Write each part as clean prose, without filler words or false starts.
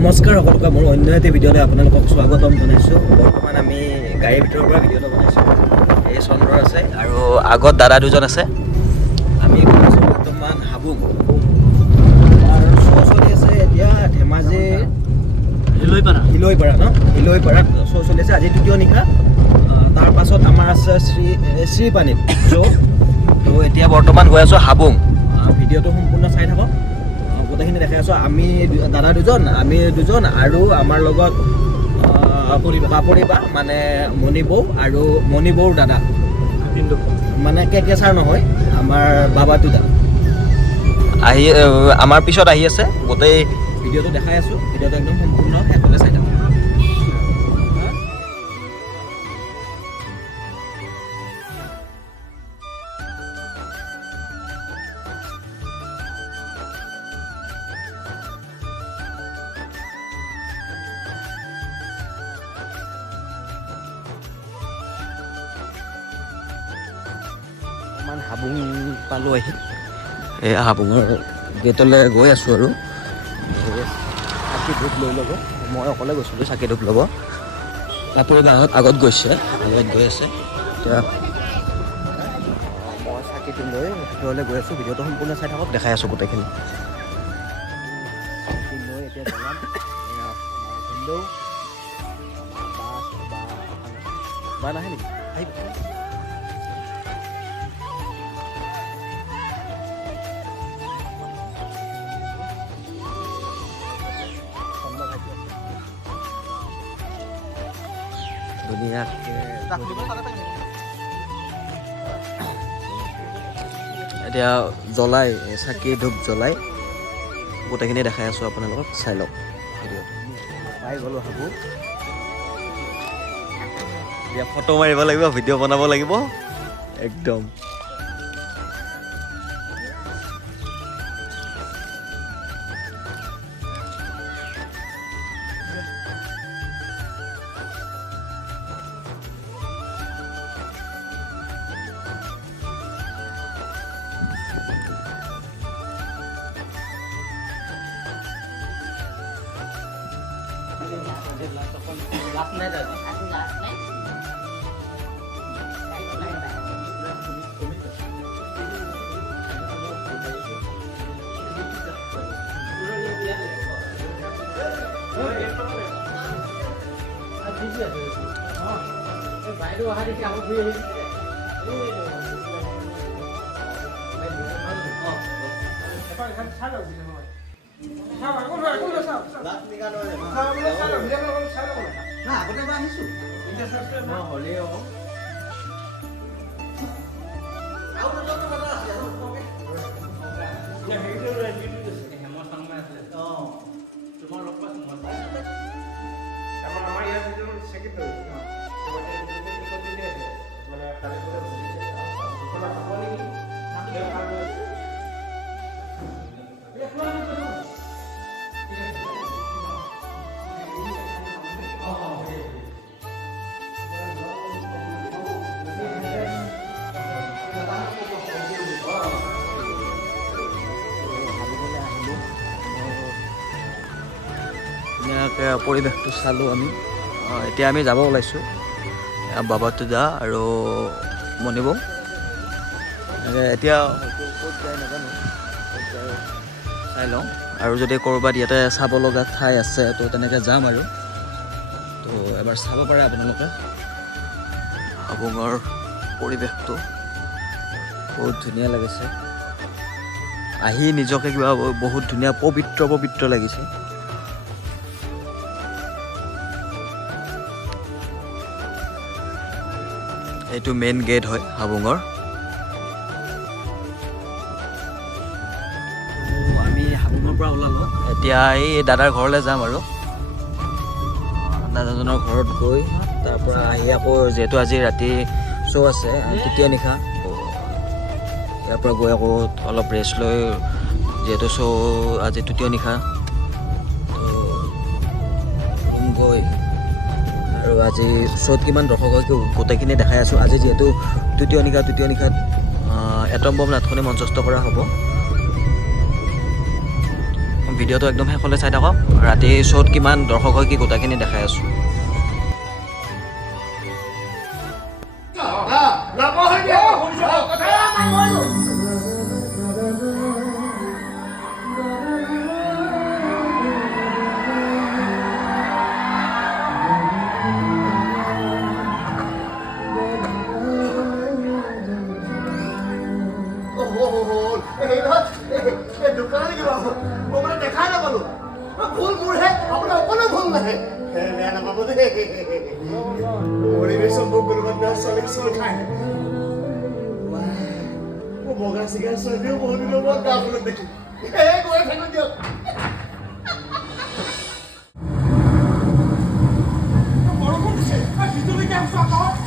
নমস্কাৰ সকলোকে মোৰ অন্য এটা ভিডিঅ'লৈ আপোনালোকক স্বাগতম জনাইছোঁ। বৰ্তমান আমি গাড়ীৰ ভিতৰৰ পৰা ভিডিঅ'টো বনাইছোঁ। এই চন্দ্ৰ আছে আৰু আগত দাদা দুজন আছে। আমি গৈছোঁ বৰ্তমান হাবুং। আৰু শ্ব' চলি আছে এতিয়া ধেমাজিৰ হিলৈপাৰা হিলৈপাৰাত শ্ব' চলি আছে আজি তৃতীয় নিশা। তাৰ পাছত আমাৰ আছে শ্ৰীপানীত শ্ব'। তো এতিয়া বৰ্তমান গৈ আছোঁ হাবুং। ভিডিঅ'টো সম্পূৰ্ণ চাই থাকক। গোটেইখিনি দেখাই আছোঁ। আমি দাদা দুজন, আমি দুজন আৰু আমাৰ লগত পাপৰি বা মানে মণিবৌ আৰু মণিবৌৰ দাদা মানে কেকেচাৰ নহয় আমাৰ বাবা দুদা আহি আমাৰ পিছত আহি আছে। গোটেই ভিডিঅ'টো দেখাই আছোঁ। ভিডিঅ'টো একদম সম্পূৰ্ণ শেষলৈ চাই থাকক। হাবুং পালোঁ আহি এই হাবুঙৰ গেটলৈ গৈ আছোঁ আৰু চাকি ধূপ লৈ ল'ব। মই অকলে গৈছিলোঁ চাকি ধূপ ল'ব। কাপোৰ গাঁৱত আগত গৈছে, আগত গৈ আছে। এতিয়া মই চাকিটো লৈ ভিতৰলৈ গৈ আছোঁ। ভিডিঅ'টো সম্পূৰ্ণ চাই থাকক, দেখাই আছোঁ গোটেইখিনি। চাকি লৈ এতিয়া জ্বলাম। বা নাহে নেকি? আহিব। ধুনীয়াকৈ এতিয়া জ্বলাই চাকি ধূপ জ্বলাই গোটেইখিনি দেখাই আছোঁ আপোনালোকক, চাই লওক ভিডিঅ'টো। পাই গ'লোঁ হাবুং। এতিয়া ফটো মাৰিব লাগিব, ভিডিঅ' বনাব লাগিব একদম। পৰিৱেশটো চালোঁ আমি। এতিয়া আমি যাব ওলাইছোঁ। বাবা দুদা আৰু মণিবৌ এতিয়া ক'ত যায় নাজানো, ক'ত যায় চাই লওঁ। আৰু যদি ক'ৰবাত ইয়াতে চাব লগা ঠাই আছে তো তেনেকৈ যাম আৰু। তো এবাৰ চাব পাৰে আপোনালোকে হাবুঙৰ পৰিৱেশটো। বহুত ধুনীয়া লাগিছে আহি, নিজকে কিবা বহুত ধুনীয়া পবিত্ৰ পবিত্ৰ লাগিছে। এইটো মেইন গেট হয় হাবুঙৰ। আমি হাবুঙৰ পৰা ওলালোঁ। এতিয়া এই দাদাৰ ঘৰলৈ যাম আৰু দাদাজনৰ ঘৰত গৈ তাৰ পৰা আহি আকৌ যিহেতু আজি ৰাতি শ্ব' আছে তৃতীয় নিশা, ইয়াৰ পৰা গৈ আকৌ অলপ ৰেষ্ট লৈ, যিহেতু শ্ব' আজি তৃতীয় নিশা গৈ আৰু আজি শ্ব'ত কিমান দৰ্শক হয় গোটেইখিনি দেখাই আছোঁ। আজি যিহেতু তৃতীয় নিশাত এটম বম নাটখনি মঞ্চস্থ কৰা হ'ব। ভিডিঅ'টো একদম শেষলৈ চাই থাকক ৰাতি শ্ব'ত কিমান দৰ্শক হয় কি গোটাখিনি দেখাই আছোঁ Boga sigar sozinho, o mundo não voltava no daqui. Agora vai no Deus. Bora com você. A gente não quer só falar.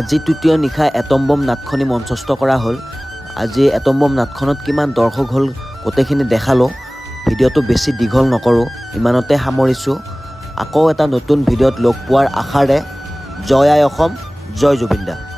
আজি তৃতীয় নিশা এটম বম নাটখনি মঞ্চস্থ কৰা হ'ল আজি এটম বম নাটখনত কিমান দৰ্শক হ'ল গোটেইখিনি দেখালোঁ ভিডিঅ'টো বেছি দীঘল নকৰোঁ ইমানতে সামৰিছোঁ আকৌ এটা নতুন ভিডিঅ'ত লগ পোৱাৰ আশাৰে জয় আই অসম জয় জুবিন দা